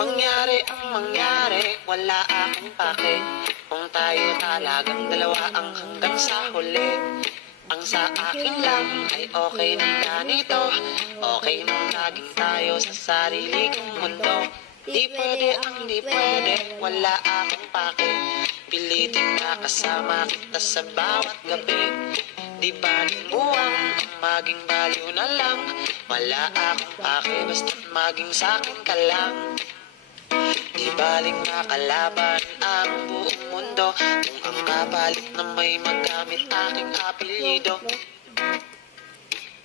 Mangyari ang mangyari, wala akong pake. Kung tayo talagang dalawa ang hanggang sa huli. Ang sa akin lang ay okay nang ganito. Okay nang laging tayo sa sarili kong mundo. Di pwede ang di pwede, wala akong pake. Piliting nakasama kita sa bawat gabi. Di ba buwang ang maging baliw na lang. Wala akong pake, basta't maging sa'kin ka lang. Di baling makalaban ang buong mundo kung ang kapalit na may magamit aking apelyido.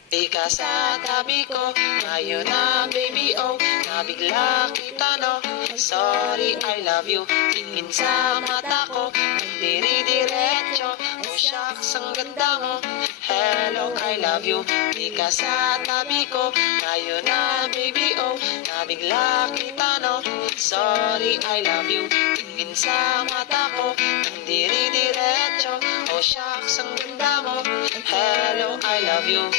Di ka sa tabi ko, tayo na baby oh. Nabigla kita no, sorry I love you. Tingin sa mata ko, diri-diretso. Oh shucks, ang ganda mo, hello I love you. Di ka sa tabi ko, tayo na baby oh. Nabigla kita no, sorry I love you. Tingin sa mata ko, diri-diretso. Oh shucks, ang ganda mo, hello I love you.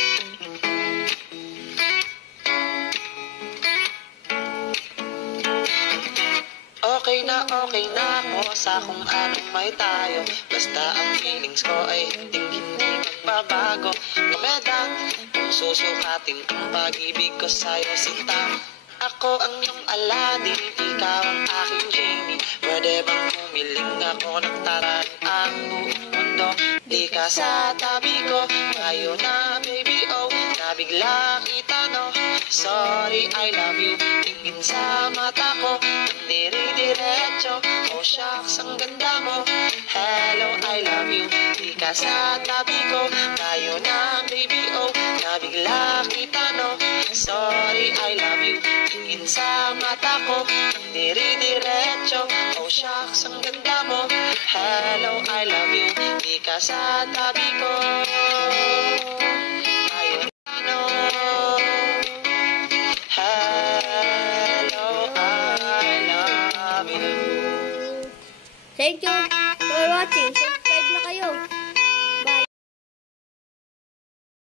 Okay na ako sa kung anong may tayo. Basta ang feelings ko ay hindi magbabago. Kamedan, kung susukatin ang pag-ibig ko sa'yo sinta. Ako ang iyong Aladdin, ikaw ang aking genie. Pwede bang humiling ako ng taran ang buong mundo? Di ka sa tabi ko, tayo na baby oh. Nabigla kita no, sorry I love you. Tingin sa mata ko, diri-diretso. Oh shucks, ang ganda mo, hello I love you. Di ka sa tabi ko, tayo na baby oh. Nabigla kita no, sorry I love you. Tingin sa mata ko, diri-diretso. Oh shucks, ang ganda mo, hello I love you. Di ka sa tabi ko, tayo na no, hello I love you. Thank you for watching.